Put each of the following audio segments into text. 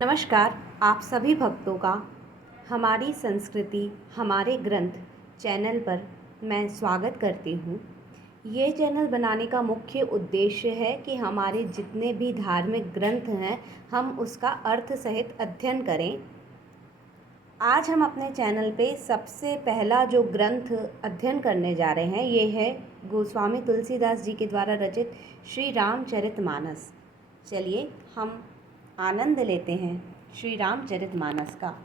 नमस्कार। आप सभी भक्तों का हमारी संस्कृति हमारे ग्रंथ चैनल पर मैं स्वागत करती हूँ। ये चैनल बनाने का मुख्य उद्देश्य है कि हमारे जितने भी धार्मिक ग्रंथ हैं हम उसका अर्थ सहित अध्ययन करें। आज हम अपने चैनल पे सबसे पहला जो ग्रंथ अध्ययन करने जा रहे हैं ये है गोस्वामी तुलसीदास जी के द्वारा रचित श्री रामचरितमानस। चलिए हम आनंद लेते हैं श्री रामचरितमानस का।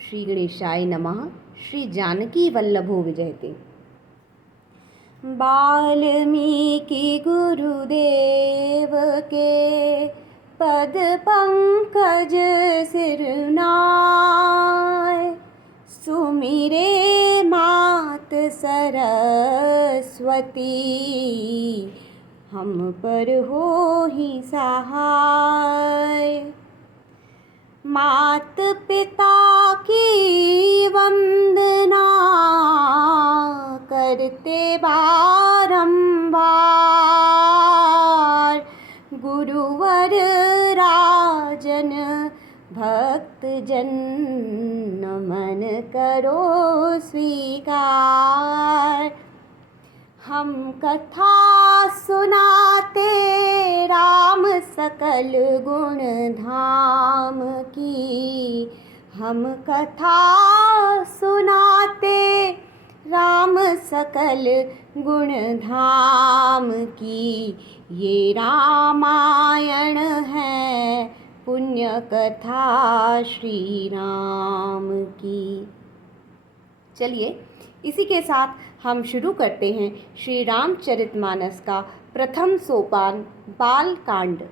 श्री गणेशाय नमः। श्री जानकी वल्लभो विजयते। वाल्मीकि गुरुदेव के पद पंकज सिरनाय, सुमिरे मात सरस्वती, हम पर होहि सहाय। मात पिता की वंदना करते बारंबार, गुरुवर राजन भक्त जन मन करो स्वीकार। हम कथा सुनाते राम सकल गुण धाम की, हम कथा सुनाते राम सकल गुण धाम की। ये रामायण है पुण्य कथा श्री राम की। चलिए इसी के साथ हम शुरू करते हैं श्री रामचरितमानस का प्रथम सोपान बाल कांड।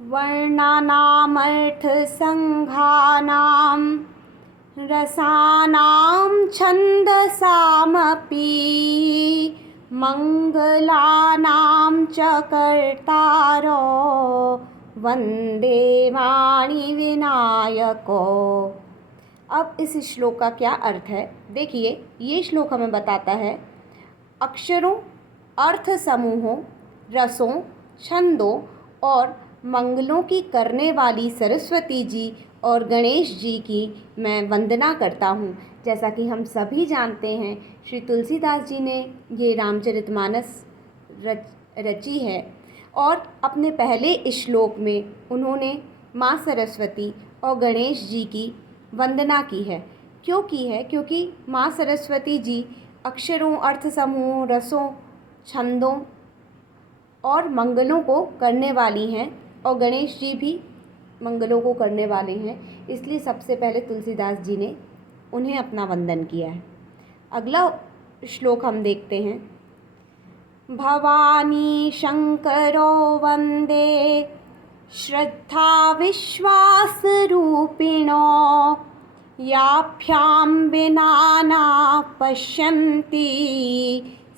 वर्णानामर्थ संघानां रसानां छन्दसामपि, मंगलानां च कर्तारो वंदे वाणी विनायको। अब इस श्लोक का क्या अर्थ है देखिए। ये श्लोक हमें बताता है अक्षरों, अर्थ समूहों, रसों, छंदों और मंगलों की करने वाली सरस्वती जी और गणेश जी की मैं वंदना करता हूँ। जैसा कि हम सभी जानते हैं श्री तुलसीदास जी ने ये रामचरितमानस रची है और अपने पहले श्लोक में उन्होंने माँ सरस्वती और गणेश जी की वंदना की है। क्यों की है? क्योंकि माँ सरस्वती जी अक्षरों, अर्थ समूहों, रसों, छंदों और मंगलों को करने वाली हैं और गणेश जी भी मंगलों को करने वाले हैं, इसलिए सबसे पहले तुलसीदास जी ने उन्हें अपना वंदन किया है। अगला श्लोक हम देखते हैं। भवानी शंकरो वंदे श्रद्धा विश्वास रूपिणो, याभ्यां विना न पश्यन्ति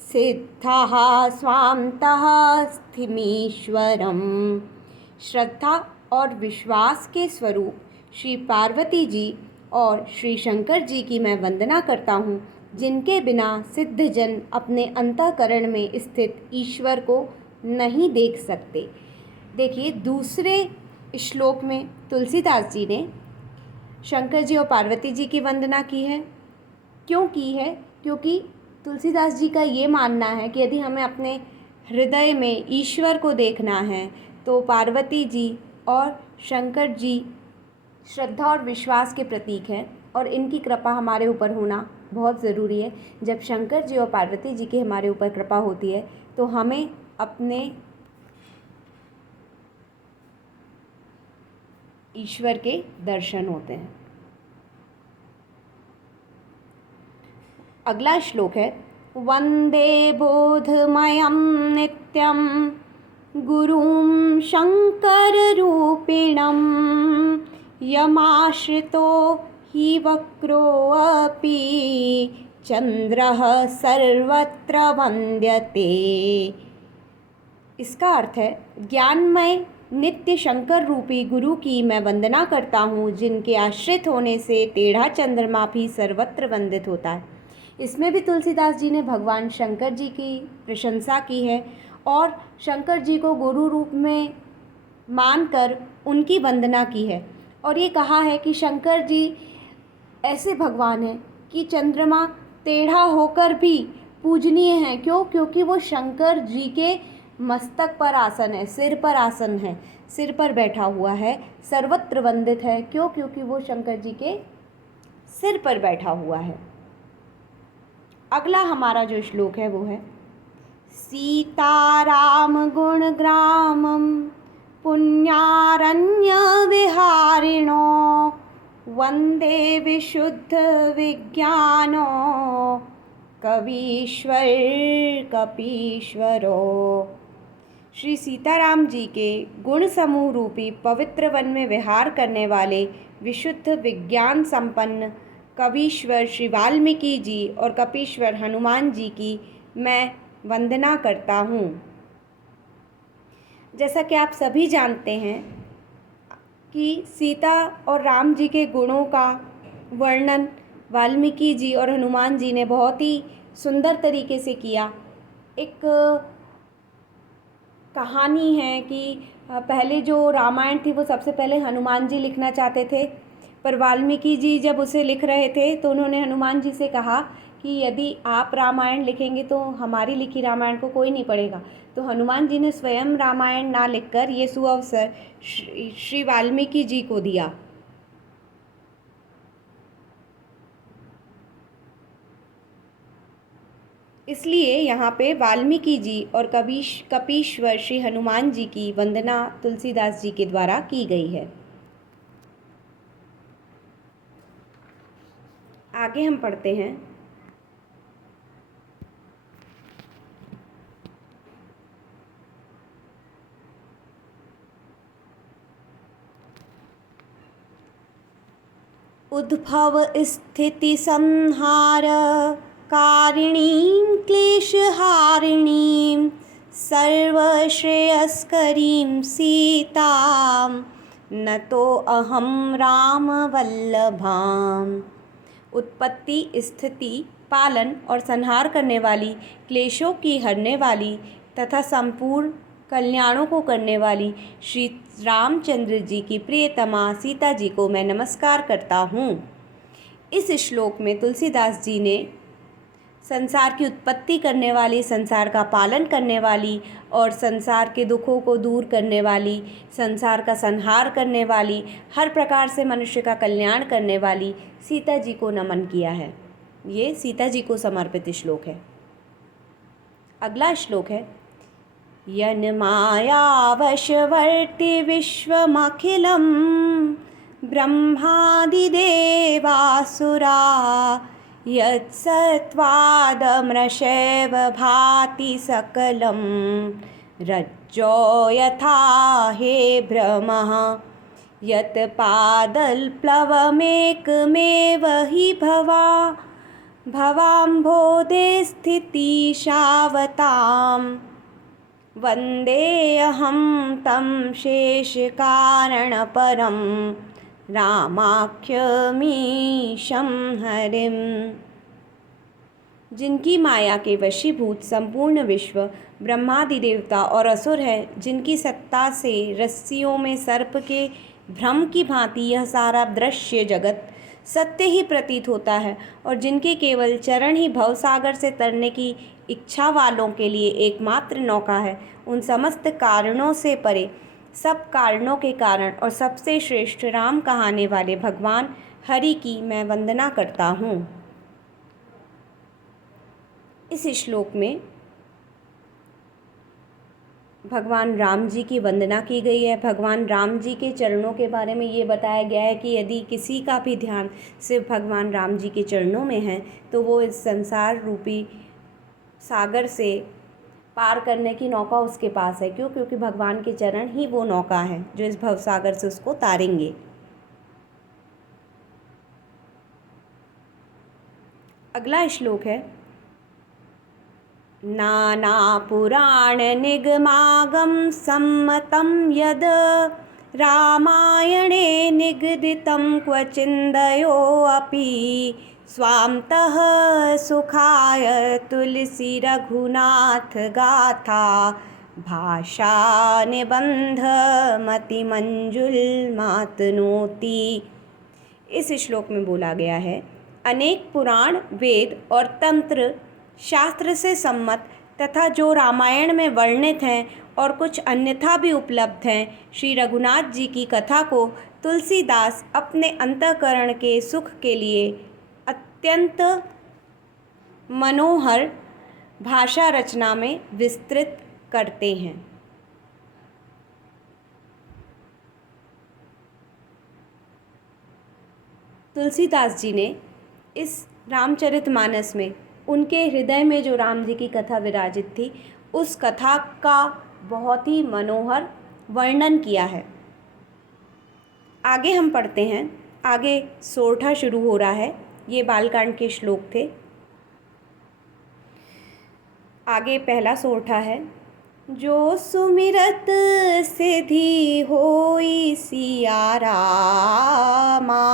सिद्धाः स्वान्तः स्थिमीश्वरम्। श्रद्धा और विश्वास के स्वरूप श्री पार्वती जी और श्री शंकर जी की मैं वंदना करता हूँ, जिनके बिना सिद्ध जन अपने अंतःकरण में स्थित ईश्वर को नहीं देख सकते। देखिए दूसरे श्लोक में तुलसीदास जी ने शंकर जी और पार्वती जी की वंदना की है। क्यों की है? क्योंकि तुलसीदास जी का ये मानना है कि यदि हमें अपने हृदय में ईश्वर को देखना है तो पार्वती जी और शंकर जी श्रद्धा और विश्वास के प्रतीक हैं और इनकी कृपा हमारे ऊपर होना बहुत ज़रूरी है। जब शंकर जी और पार्वती जी की हमारे ऊपर कृपा होती है तो हमें अपने ईश्वर के दर्शन होते हैं। अगला श्लोक है वंदे बोधमयं नित्यं गुरुं शंकर रूपिणं, यमाश्रितो हि वक्रोऽपि चंद्रः सर्वत्र वंद्यते। इसका अर्थ है ज्ञानमय नित्य शंकर रूपी गुरु की मैं वंदना करता हूँ, जिनके आश्रित होने से टेढ़ा चंद्रमा भी सर्वत्र वंदित होता है। इसमें भी तुलसीदास जी ने भगवान शंकर जी की प्रशंसा की है और शंकर जी को गुरु रूप में मानकर उनकी वंदना की है। और ये कहा है कि शंकर जी ऐसे भगवान हैं कि चंद्रमा टेढ़ा होकर भी पूजनीय हैं। क्यों? क्योंकि वो शंकर जी के मस्तक पर आसन है, सिर पर आसन है, सिर पर बैठा हुआ है, सर्वत्र वंदित है। क्यों? क्योंकि वो शंकर जी के सिर पर बैठा हुआ है। अगला हमारा जो श्लोक है वो है सीताराम गुणग्रामं पुण्यारण्य विहारिणो वंदे विशुद्ध विज्ञानो कवीश्वर कपीश्वरो। श्री सीताराम जी के गुण समूह रूपी पवित्र वन में विहार करने वाले विशुद्ध विज्ञान संपन्न कवीश्वर श्री वाल्मीकि जी और कपीश्वर हनुमान जी की मैं वंदना करता हूँ। जैसा कि आप सभी जानते हैं कि सीता और राम जी के गुणों का वर्णन वाल्मीकि जी और हनुमान जी ने बहुत ही सुंदर तरीके से किया। एक कहानी है कि पहले जो रामायण थी वो सबसे पहले हनुमान जी लिखना चाहते थे, पर वाल्मीकि जी जब उसे लिख रहे थे तो उन्होंने हनुमान जी से कहा कि यदि आप रामायण लिखेंगे तो हमारी लिखी रामायण को कोई नहीं पढ़ेगा। तो हनुमान जी ने स्वयं रामायण ना लिखकर ये सुअवसर श्री वाल्मीकि जी को दिया। इसलिए यहाँ पे वाल्मीकि जी और कपीश्वर श्री हनुमान जी की वंदना तुलसीदास जी के द्वारा की गई है। आगे हम पढ़ते हैं उद्भव स्थिति संहार कारिणीं क्लेशहारिणीं सर्वश्रेयस्करीं सीतां नतो अहं रामवल्लभाम्। उत्पत्ति, स्थिति, पालन और संहार करने वाली, क्लेशों की हरने वाली तथा संपूर्ण कल्याणों को करने वाली श्री रामचंद्र जी की प्रियतमा सीता जी को मैं नमस्कार करता हूँ। इस श्लोक में तुलसीदास जी ने संसार की उत्पत्ति करने वाली, संसार का पालन करने वाली और संसार के दुखों को दूर करने वाली, संसार का संहार करने वाली, हर प्रकार से मनुष्य का कल्याण करने वाली सीता जी को नमन किया है। ये सीता जी को समर्पित श्लोक है। अगला श्लोक है यन्मायावशवर्ति विश्वमखिलं ब्रह्मादिदेवासुरा यत्सत्त्वादमृषैव भाति सकलं रज्जो यथा हे भ्रमः यत्पादल्प्लवमेकमेव हि भवाम्भोधे स्थितिशावतां वन्देऽहं तं शेषकारणपरं रामाख्यमीशं हरिम्। जिनकी माया के वशीभूत संपूर्ण विश्व ब्रह्मादि देवता और असुर है, जिनकी सत्ता से रस्सियों में सर्प के भ्रम की भांति यह सारा दृश्य जगत सत्य ही प्रतीत होता है और जिनके केवल चरण ही भवसागर से तरने की इच्छा वालों के लिए एकमात्र नौका है, उन समस्त कारणों से परे, सब कारणों के कारण और सबसे श्रेष्ठ राम कहाने वाले भगवान हरि की मैं वंदना करता हूँ। इस श्लोक में भगवान राम जी की वंदना की गई है। भगवान राम जी के चरणों के बारे में ये बताया गया है कि यदि किसी का भी ध्यान सिर्फ भगवान राम जी के चरणों में है तो वो इस संसार रूपी सागर से पार करने की नौका उसके पास है। क्यों? क्योंकि भगवान के चरण ही वो नौका है जो इस भवसागर से उसको तारेंगे। अगला श्लोक है नानापुराणनिगमागम सम्मतं यद् रामायणे निगदितं क्वचिन्दयोऽपि स्वान्तः सुखाय तुलसी रघुनाथ गाथा भाषा निबंध मति मंजुल मातनोति। इस श्लोक में बोला गया है, अनेक पुराण, वेद और तंत्र शास्त्र से सम्मत तथा जो रामायण में वर्णित हैं और कुछ अन्यथा भी उपलब्ध हैं, श्री रघुनाथ जी की कथा को तुलसीदास अपने अंतःकरण के सुख के लिए अत्यंत मनोहर भाषा रचना में विस्तृत करते हैं। तुलसीदास जी ने इस रामचरितमानस में उनके हृदय में जो राम जी की कथा विराजित थी, उस कथा का बहुत ही मनोहर वर्णन किया है। आगे हम पढ़ते हैं। आगे सोरठा शुरू हो रहा है। ये बालकांड के श्लोक थे। आगे पहला सोरठा है, जो सुमिरत सिद्धि होई सिया रामा,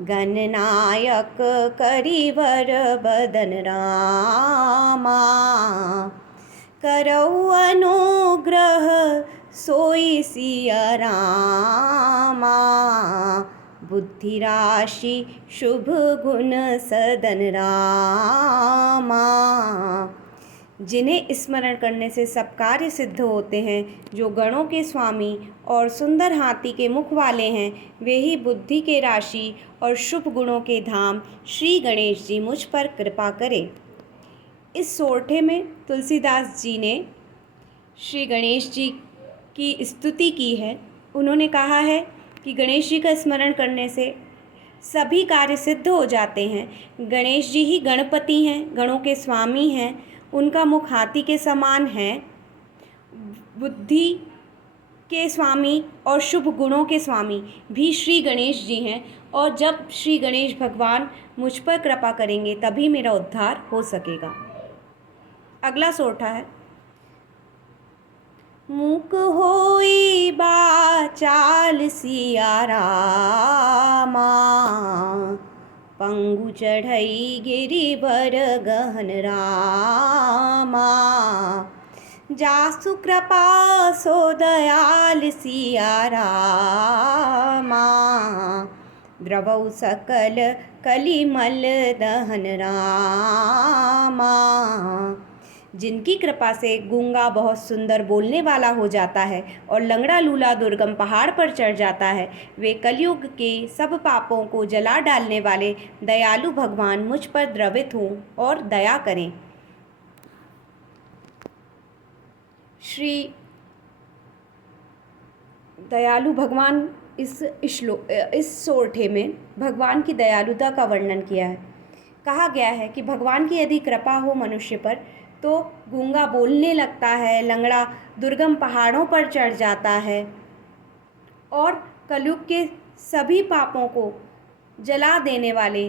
गणनायक करिवर बदन रामा, करौ अनुग्रह सोई सिया रामा, बुद्धि राशि शुभ गुण सदन रामा। जिन्हें स्मरण करने से सब कार्य सिद्ध होते हैं, जो गणों के स्वामी और सुंदर हाथी के मुख वाले हैं, वे ही बुद्धि के राशि और शुभ गुणों के धाम श्री गणेश जी मुझ पर कृपा करें। इस सोरठे में तुलसीदास जी ने श्री गणेश जी की स्तुति की है। उन्होंने कहा है कि गणेश जी का स्मरण करने से सभी कार्य सिद्ध हो जाते हैं। गणेश जी ही गणपति हैं, गणों के स्वामी हैं। उनका मुख हाथी के समान है। बुद्धि के स्वामी और शुभ गुणों के स्वामी भी श्री गणेश जी हैं, और जब श्री गणेश भगवान मुझ पर कृपा करेंगे तभी मेरा उद्धार हो सकेगा। अगला सोरठा है, मूक होई बाचाल सिया रामा, पंगु चढ़ई गिरिवर गहन रामा, जासु कृपा सो दयाल सिया रामा, द्रवौ सकल कलिमल दहन रामा। जिनकी कृपा से गूंगा बहुत सुंदर बोलने वाला हो जाता है और लंगड़ा लूला दुर्गम पहाड़ पर चढ़ जाता है, वे कलयुग के सब पापों को जला डालने वाले दयालु भगवान मुझ पर द्रवित हों और दया करें। श्री दयालु भगवान इस सोरठे में भगवान की दयालुता का वर्णन किया है। कहा गया है कि भगवान की यदि कृपा हो मनुष्य पर तो गूंगा बोलने लगता है, लंगड़ा दुर्गम पहाड़ों पर चढ़ जाता है, और कलयुग के सभी पापों को जला देने वाले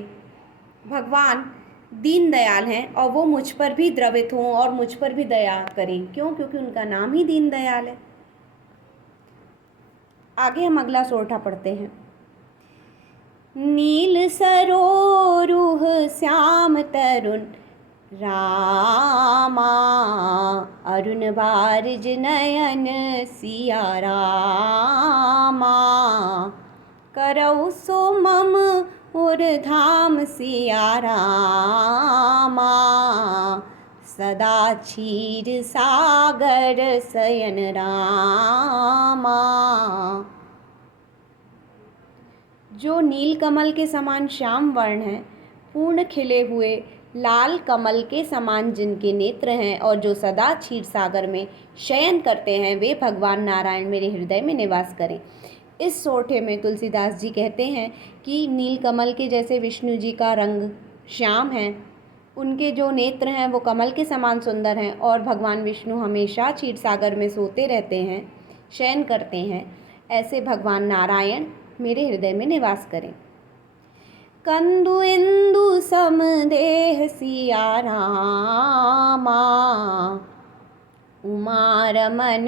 भगवान दीन दयाल हैं, और वो मुझ पर भी द्रवित हों और मुझ पर भी दया करें। क्यों? क्योंकि उनका नाम ही दीन दयाल है। आगे हम अगला सोरठा पढ़ते हैं। नील सरोरुह श्याम तरुण रामा, अरुण बारिज नयन सिया रामा, करौ सो मम उर धाम सिया रामा, सदा क्षीर सागर शयन रामा। जो नील कमल के समान श्याम वर्ण हैं, पूर्ण खिले हुए लाल कमल के समान जिनके नेत्र हैं, और जो सदा क्षीर सागर में शयन करते हैं, वे भगवान नारायण मेरे हृदय में निवास करें। इस सोरठे में तुलसीदास जी कहते हैं कि नील कमल के जैसे विष्णु जी का रंग श्याम है, उनके जो नेत्र हैं वो कमल के समान सुंदर हैं, और भगवान विष्णु हमेशा क्षीर सागर में सोते रहते हैं, शयन करते हैं। ऐसे भगवान नारायण मेरे हृदय में निवास करें। कंदु इंदु सम देह सिया रामा, उमा रमन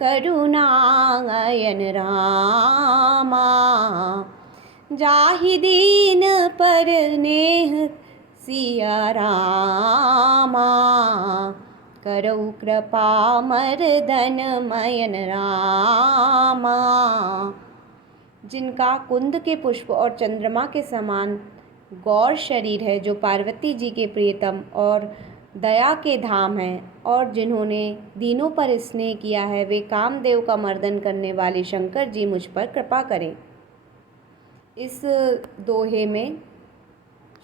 करुणायन रामा, जाहि दीन पर नेह सिया रामा, करऊ कृपा मर्दन मयन रामा। जिनका कुंद के पुष्प और चंद्रमा के समान गौर शरीर है, जो पार्वती जी के प्रियतम और दया के धाम हैं, और जिन्होंने दीनों पर स्नेह किया है, वे कामदेव का मर्दन करने वाले शंकर जी मुझ पर कृपा करें। इस दोहे में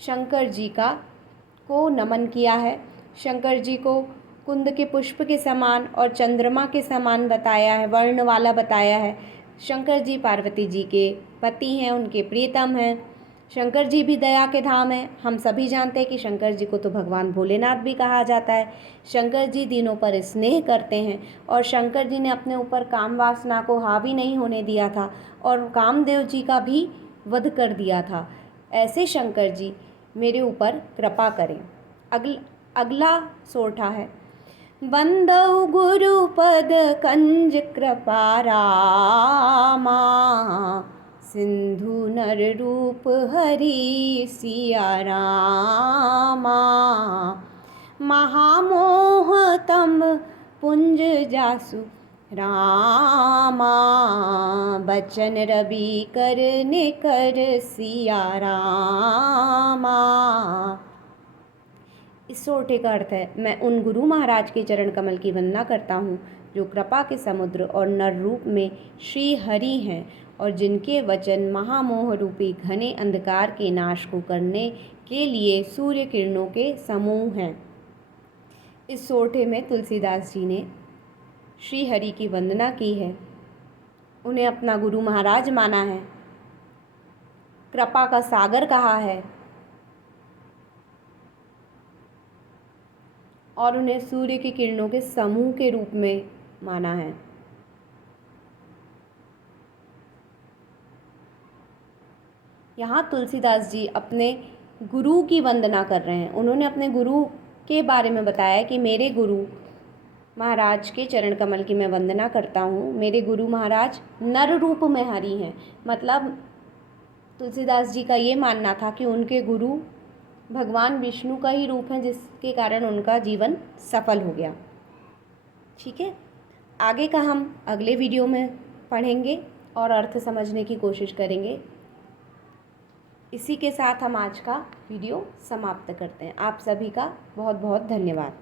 शंकर जी को नमन किया है। शंकर जी को कुंद के पुष्प के समान और चंद्रमा के समान बताया है, वर्ण वाला बताया है। शंकर जी पार्वती जी के पति हैं, उनके प्रियतम हैं। शंकर जी भी दया के धाम हैं। हम सभी जानते हैं कि शंकर जी को तो भगवान भोलेनाथ भी कहा जाता है। शंकर जी दीनों पर स्नेह करते हैं, और शंकर जी ने अपने ऊपर काम वासना को हावी नहीं होने दिया था, और कामदेव जी का भी वध कर दिया था। ऐसे शंकर जी मेरे ऊपर कृपा करें। अगला सोरठा है। बंदौ गुरुपद कंज कृपा रामा, सिंधु नर रूप हरि सिया रामा। महामोह तम पुंज जासु रामा, बचन रवि करने कर सिया रामा। इस सोरठे का अर्थ है, मैं उन गुरु महाराज के चरण कमल की वंदना करता हूँ जो कृपा के समुद्र और नर रूप में श्री हरि हैं, और जिनके वचन महामोह रूपी घने अंधकार के नाश को करने के लिए सूर्य किरणों के समूह हैं। इस सोरठे में तुलसीदास जी ने श्री हरि की वंदना की है, उन्हें अपना गुरु महाराज माना है, कृपा का सागर कहा है, और उन्हें सूर्य की किरणों के समूह के रूप में माना है। यहाँ तुलसीदास जी अपने गुरु की वंदना कर रहे हैं। उन्होंने अपने गुरु के बारे में बताया कि मेरे गुरु महाराज के चरण कमल की मैं वंदना करता हूँ। मेरे गुरु महाराज नर रूप में हरि हैं। मतलब तुलसीदास जी का ये मानना था कि उनके गुरु भगवान विष्णु का ही रूप है, जिसके कारण उनका जीवन सफल हो गया। ठीक है, आगे का हम अगले वीडियो में पढ़ेंगे और अर्थ समझने की कोशिश करेंगे। इसी के साथ हम आज का वीडियो समाप्त करते हैं। आप सभी का बहुत बहुत धन्यवाद।